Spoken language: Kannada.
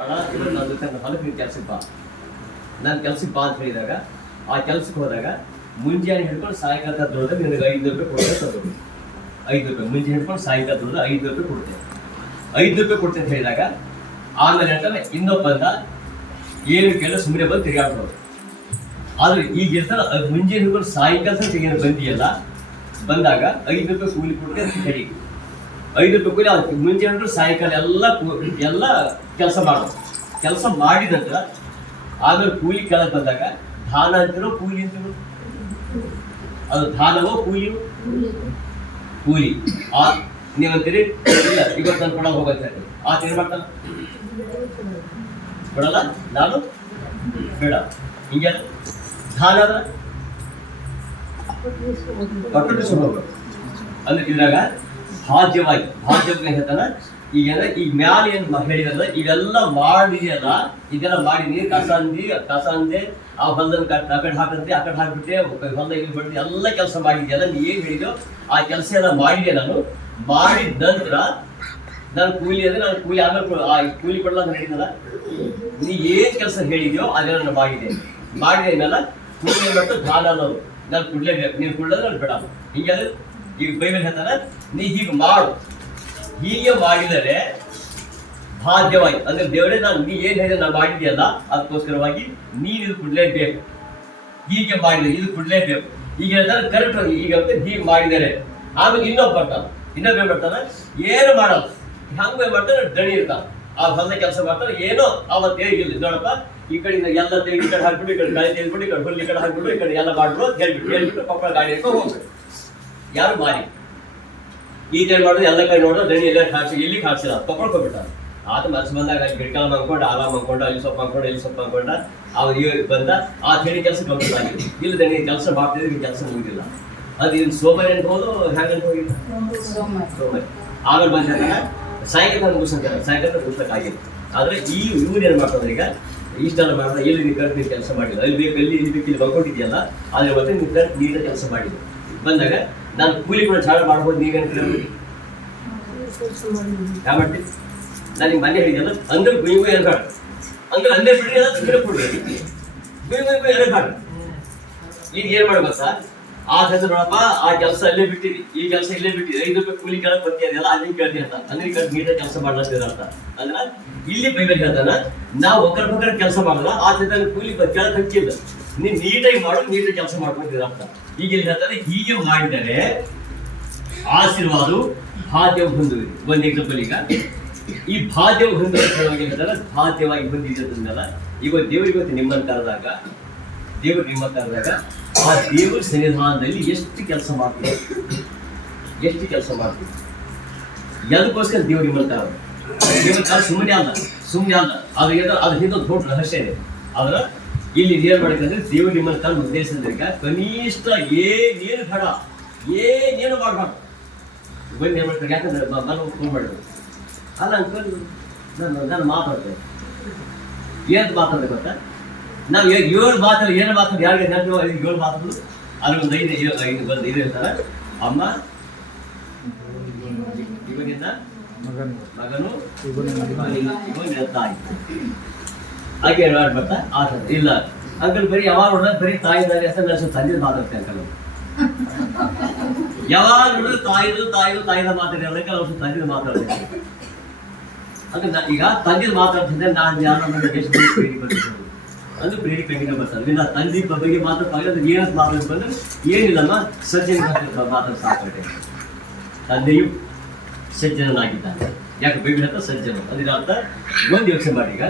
ನನ್ನ ಕೆಲ್ಸಕ್ಕೆ ಬಾ. ನಾನು ಕೆಲ್ಸಕ್ಕೆ ಬಾ ಅಂತ ಹೇಳಿದಾಗ, ಆ ಕೆಲಸಕ್ಕೆ ಹೋದಾಗ ಮುಂಜಾನೆ ಹಿಡ್ಕೊಂಡು ಸಾಯಂಕಾಲ ದುಡ್ದು ನಿನಗೆ ಐದು ರೂಪಾಯಿ ಕೊಡ್ತೇನೆ ತಗೊಂಡು ಐದು ರೂಪಾಯಿ. ಮುಂಜಾನೆ ಹಿಡ್ಕೊಂಡು ಸಾಯಂಕಾಲ ದೊಡ್ಡ ಐದು ರೂಪಾಯಿ ಕೊಡ್ತೇನೆ. ಐದು ರೂಪಾಯಿ ಕೊಡ್ತೇನೆ ಅಂತ ಹೇಳಿದಾಗ, ಆಮೇಲೆ ಹೇಳ್ತಾನೆ, ಇನ್ನೊಬ್ಬ ಬಂದ ಏನು ಕೇಳ ಸುಮ್ಮನೆ ಬಂದು ತಿರುಗಾಡ್ಬೋದು. ಆದ್ರೆ ಈಗ ಇರ್ತಾರ ಮುಂಜಾನೆ ಹಿಡ್ಕೊಂಡು ಸಾಯಂಕಾಲ ತೆಗೆದು ಬಂದಿಯಲ್ಲ, ಬಂದಾಗ ಐದು ರೂಪಾಯಿ ಕೂಲಿ ಕೊಡ್ತೇನೆ ಅಂತ ಹೇಳಿ. ಐದು ರೂಪಾಯಿ ಅದಕ್ಕೆ ಮುಂಜಾನೆ ಸಾಯಂಕಾಲ ಎಲ್ಲ ಕೂ- ಎಲ್ಲ ಕೆಲಸ ಮಾಡೋದು ಕೆಲಸ ಮಾಡಿದ ನಂತರ ಆಮೇಲೆ ಕೂಲಿ ಕೆಳಗೆ ಬಂದಾಗ ದಾನ ಅಂತಿರೋ ಕೂಲಿ ಅಂತಿರೋ? ಅದು ದಾನವೋ ಕೂಲಿ ಕೂಲಿ. ಆ ನೀವಂತೀರಿ? ಇಲ್ಲ ಇವತ್ತು ನಾನು ಕೊಡೋಕೆ ಹೋಗುತ್ತೆ ಆತ ಏನು ಮಾಡ್ತಾನ? ಕೊಡಲ್ಲ? ನಾನು? ಬೇಡ. ಹಿಂಗೆ ದಾನ ಅಂದ್ರೆ ಇದ್ರಾಗ ಭಾಗ್ಯವಾಗಿ ಭಾಗ್ಯವಾಗಿ ಹೇಳ್ತಾನ ಈಗ ಈಗ ಮ್ಯಾಲ ಏನ್ ಹೇಳಿದಲ್ಲ ಇವೆಲ್ಲ ಮಾಡಿದೆಯಲ್ಲ, ಇದೆಲ್ಲ ಮಾಡಿ ನೀರು ಕಸ ಅಂದಿ ಕಸ ಅಂದೆ ಆ ಹೊಲದ ಆ ಕಡೆ ಹಾಕಂತೆ, ಆ ಕಡೆ ಹಾಕ್ಬಿಟ್ಟೆ ಹೊಲ ಇಲ್ಲಿ ಬಿಡ್ತಿ ಎಲ್ಲ ಕೆಲಸ ಮಾಡಿದ್ಯಲ್ಲ ನೀ ಏನ್ ಹೇಳಿದ್ಯೋ, ಆ ಕೆಲಸ ಎಲ್ಲ ಮಾಡಿದೆ ನಾನು? ಮಾಡಿದ ನಂತರ ನಾನು ಕೂಲಿ ಅಂದ್ರೆ ನಾನು ಕೂಲಿ ಆಮೇಲೆ ಆ ಕೂಲಿ ಕೊಡಲ್ಲ ನೀ ಏನ್ ಕೆಲಸ ಹೇಳಿದ್ಯೋ ಅದೆಲ್ಲ ನಾನು ಮಾಡಿದೆ. ಮಾಡಿದೆ ಮೇಲೆ ಕೂಲಿ ದಾನ ಅನ್ನೋದು ನಾನು ಕೊಡ್ಲೇಬೇಕು. ನೀನು ಕೊಡಲ್ಲ ನಾನು ಬೇಡ. ಹಿಂಗೆ ಈಗ ಬೈಬಲ್ ಹೇಳ್ತಾನೆ, ನೀ ಹೀಗೆ ಮಾಡು. ಹೀಗೆ ಮಾಡಿದರೆ ಬಾಧ್ಯವಾಗಿ ಅಂದ್ರೆ ದೇವರೇ, ನಾನು ನೀ ಏನ್ ಹೇಳಿದ್ರೆ ನಾನು ಮಾಡಿದ್ಯಲ್ಲ ಅದಕ್ಕೋಸ್ಕರವಾಗಿ ನೀನು ಇದು ಕೊಡ್ಲೇಬೇಕು ಹೀಗೆ ಮಾಡಿದ್ರೆ ಇದು ಕೊಡ್ಲೇಬೇಕು ಈಗ ಹೇಳ್ತಾರೆ ಕರೆಕ್ಟ್ ಈಗ ಹೀಗೆ ಮಾಡಿದರೆ. ಆಮೇಲೆ ಇನ್ನೊಬ್ಬ ಬರ್ತಾನೆ, ಇನ್ನೊಬ್ಬ ಏನ್ ಮಾಡ್ತಾನೆ? ಏನು ಮಾಡಲ್ಲ. ಹಂಗ ಮಾಡ್ತಾನೆ? ದಣಿ ಇರ್ತಾನ. ಆ ಹೊಲದ ಕೆಲಸ ಮಾಡ್ತಾನೆ, ಏನೋ ಅವತ್ತು ಹೇಗಿಲ್ಲ ನೋಡಪ್ಪ, ಈ ಕಡೆ ಎಲ್ಲ ತೆಗೆದು ಈ ಕಡೆ ಹಾಕ್ಬಿಟ್ಟು, ಈ ಕಡೆ ಗಾಳಿ ತೆಗೆದ್ಬಿಟ್ಟು, ಈ ಕಡೆ ಹುಲ್ಲು ಕಡೆ ಹಾಕ್ಬಿಟ್ಟು, ಈ ಕಡೆ ಎಲ್ಲ ಮಾಡ್ಬಿಡು ಹೇಳ್ಬಿಟ್ಟು ಹೇಳ್ಬಿಟ್ಟು ಪಕ್ಕ ಗಾಡಿ ಹೋಗ್ಬೇಕು. ಯಾರು ಮಾರಿ? ಈಗ ಟೈಮ್ ಮಾಡೋದು ಎಲ್ಲ ಕಡೆ ನೋಡೋ ದಣಿ ಎಲ್ಲ ಹಾಕ್ಸಿ ಇಲ್ಲಿ ಹಾಕ್ಸಿಲ್ಲ ತಗೊಳ್ಕೊಬಿಟ್ಟಾರ ಆತ ಮನಸ್ಸು ಬಂದಾಗ ಅಲ್ಲಿ ಗಿಡಕಾಲ ಮಾಡ್ಕೊಂಡು, ಆರಾಮ್ ಮಾಡ್ಕೊಂಡು, ಅಲ್ಲಿ ಸೊಪ್ಪು ಮಾಡ್ಕೊಂಡು ಇಲ್ಲಿ ಸೊಪ್ಪು ಮಾಡ್ಕೊಂಡ ಅವ್ರು ಇವ್ ಬಂದ ಆ ಹೇಳಿ ಕೆಲಸ ಕಂಪ್ಲೀಟ್ ಆಗಿದೆ. ಇಲ್ಲ ದಣಿ ಕೆಲಸ ಮಾಡ್ತಿದ್ರೆ ಕೆಲಸ ಮುಗಿದಿಲ್ಲ. ಅದು ಇನ್ ಸೋಮವಾರ ಅನ್ಬೋದು ಹ್ಯಾಂಗ ಸೋಮವಾರ. ಆಮೇಲೆ ಬಂದಾಗ ಸಾಯಂಕಾಲ ಮುಗಿಸ್ತಾರೆ ಸಾಯಂಕಾಲ ಮುಗಿಸ್ಬೇಕಾಗಿಲ್ಲ ಆದ್ರೆ ಈ ಇವ್ರು ಏನ್ ಮಾಡ್ತಾರೆ ಈಗ? ಇಷ್ಟೆಲ್ಲ ಮಾಡಿದ್ರೆ ಇಲ್ಲಿ ನೀವು ಕರೆಕ್ಟ್ ನೀವು ಕೆಲಸ ಮಾಡಿಲ್ಲ. ಅಲ್ಲಿ ಬೇಕು ಇಲ್ಲಿ ಇಲ್ಲಿ ಬೇಕು ಇಲ್ಲಿ ಬಂದ್ಕೊಂಡಿದ್ಯಲ್ಲ ಆದ್ರೆ ಮತ್ತೆ ನೀವು ಕರೆಕ್ಟ್ ನೀಟಾಗಿ ಕೆಲಸ ಮಾಡಿದ್ರು ಬಂದಾಗ ನಾನು ಕೂಲಿ ಕೂಡ ಜಾಗ ಮಾಡ್ಬೋದು ನೀವೇನು ನಿಮ್ಗೆ ಮನೆ ಹೇಳಿದ್ಯಲ್ಲ ಅಂದ್ರೆ ಗುಯ್ ಗುಯ್ ಅನ್ಬೇಡ ಅಂದ್ರೆ ಅಂದೇ ಬಿಡಿ ಅಂದ್ರೆ ಸುಮ್ಮನೆ ಕೊಡ್ಬೇಕು ಗುಯ್ ಗುಯ್ ಗುಯ್ ಅನ್ಬೇಡ ಈಗ ಏನ್ ಸರ್ ಆ ಕೆಲಸ ನೋಡಪ್ಪ, ಆ ಕೆಲಸ ಅಲ್ಲೇ ಬಿಟ್ಟಿರಿ ಈ ಕೆಲಸ ಇಲ್ಲೇ ಬಿಟ್ಟಿರಿ ಐದು ರೂಪಾಯಿ ಕೂಲಿ ಕೆಳಗೆ ಬರ್ತೀಯಲ್ಲ ಅಲ್ಲಿ ಕೇಳ್ತೀನಿ ಅಂತ. ಅಂದ್ರೆ ಈಗ ನೀಟಾಗಿ ಕೆಲಸ ಮಾಡ್ಲತ್ತಿರ ಅಂತ. ಅಂದ್ರೆ ಇಲ್ಲಿ ಬೈಬೇಕು ಹೇಳ್ತಾನ, ನಾವು ಒಕ್ಕರ ಪಕ್ಕರ ಕೆಲಸ ಮಾಡಲ್ಲ, ಆ ಜೊತೆ ಕೂಲಿ ಕೆಳಗೆ ಹಚ್ಚಿಲ್ಲ ನೀನ್ ನೀಟಾಗಿ ಮಾಡು, ನೀಟಾಗಿ ಕೆಲಸ ಮಾಡ್ಕೊಂಡಿದ್ದಾರೆ ಅಂತ. ಈಗ ಇಲ್ಲಿ ಹೇಳ್ತಾರೆ, ಹೀಗೆ ಮಾಡಿದರೆ ಆಶೀರ್ವಾದ ಭಾಗ್ಯ ಹೊಂದುವಿರಿ. ಒಂದು ಎಕ್ಸಾಂಪಲ್ ಈಗ. ಈ ಭಾಗ್ಯ ಹೊಂದುವ ಭಾದ್ಯವಾಗಿ ಭಾಗ್ಯವಾಗಿ ಹೊಂದಿದ್ದಲ್ಲ ಈಗ ನಿಮ್ಮನ್ನು ಕರೆದಾಗ, ದೇವರು ನಿಮ್ಮ ಕರೆದಾಗ, ಆ ದೇವರ ಸನ್ನಿಧಾನದಲ್ಲಿ ಎಷ್ಟು ಕೆಲಸ ಮಾಡ್ತೀವಿ ಎಷ್ಟು ಕೆಲಸ ಮಾಡ್ತೀವಿ ಎದಕ್ಕೋಸ್ಕರ ದೇವ್ರು ನಿಮ್ಮನ್ನು ಕರೆದ. ದೇವ್ರ ಕಾಲ ಸುಮ್ಮನೆ ಅಲ್ಲ ಸುಮ್ಮನೆ ಅಲ್ಲ. ಅದು ಏನೋ ಅದ್ರ ಹಿಂದೊಂದು ದೊಡ್ಡ ರಹಸ್ಯ ಇದೆ. ಆದ್ರೆ ಇಲ್ಲಿ ಏನು ಮಾಡಿದ್ರೆ ದೇವ್ರು ನಿಮ್ಮನ್ನು ಕಾಲ ಉದ್ದೇಶದಿಂದ ಕನಿಷ್ಠ ಏನೇನು ಬೇಡ ಏನೇನು ಮಾಡಬಾರ್ದು. ಬನ್ನಿ ಏನ್ ಮಾಡ್ತಾರೆ ಯಾಕಂದ್ರೆ ಬಂದು ಫೋನ್ ಮಾಡಿದ್ರು. ಅಲ್ಲ ಅಂಕಲ್ ನಾನು ನಾನು ಮಾತಾಡ್ತೇನೆ ಏನು ಮಾತಾಡ್ದೆ ಗೊತ್ತಾ? ನಾವು ಏಳು ಮಾತು ಏನು ಮಾತಾಡಿ ಯಾರಿಗೆ ನೆನಪು ಐದು ಏಳು ಮಾತಾಡೋದು ಅಲ್ಲಿ ಒಂದು ಐದು ಐದು ಐದು ಬಂದು ಐದು ಇರ್ತಾರೆ ಅಮ್ಮ ಇವನಿಂದ ಮಗನು. ಇವನಿಂದ ತಾಯಿ. ಹಾಗೆ ಹೇಳಿ ಬರ್ತಾ ಆತ ಇಲ್ಲ. ಅಂಕಲ್ ಬರೀ ಯಾವಾಗ ನೋಡಿದ್ರೆ ಬರೀ ತಾಯಿ ತಾಯಿ ಅಂತ ನಾನು ತಂದೆ ಮಾತಾಡ್ತೇನೆ ಅಂಕಲ್ ಯಾವಾಗ ನೋಡಿದ್ರೆ ತಾಯಿದು ತಾಯಿದು ತಾಯಿದ ಮಾತಾಡಿರಲಿಕ್ಕೆ ಅವ್ರು ತಂದೆ ಮಾತಾಡ್ತೇನೆ ಅಂದ್ರೆ ಈಗ ತಂದೆ ಮಾತಾಡ್ತಿದ್ದೆ. ನಾನು ಯಾರು ನನ್ನ ಎಷ್ಟು ಅದು ಬರ್ತಿದ್ರು ಅಂದ್ರೆ ಪ್ರೇರಿ ಕಂಡಿನ ಬರ್ತಾರೆ ಇಲ್ಲ ತಂದೆ ಬಗ್ಗೆ ಮಾತಾಡ್ತಾಗ ಅದು ಏನಂತ ಮಾತಾಡ್ ಬಂದ್ರೆ ಏನಿಲ್ಲಮ್ಮ, ಸಜ್ಜನ ಮಾತಾಡ್ ಸಾಕಾಗಿದೆ. ತಂದೆಯು ಸಜ್ಜನನಾಗಿದ್ದಾನೆ. ಯಾಕೆ ಬೈಬಿಡ ಸಜ್ಜನ. ಅದ್ರ ಅರ್ಥ. ಒಂದು ಯೋಚನೆ ಮಾಡಿ ಈಗ.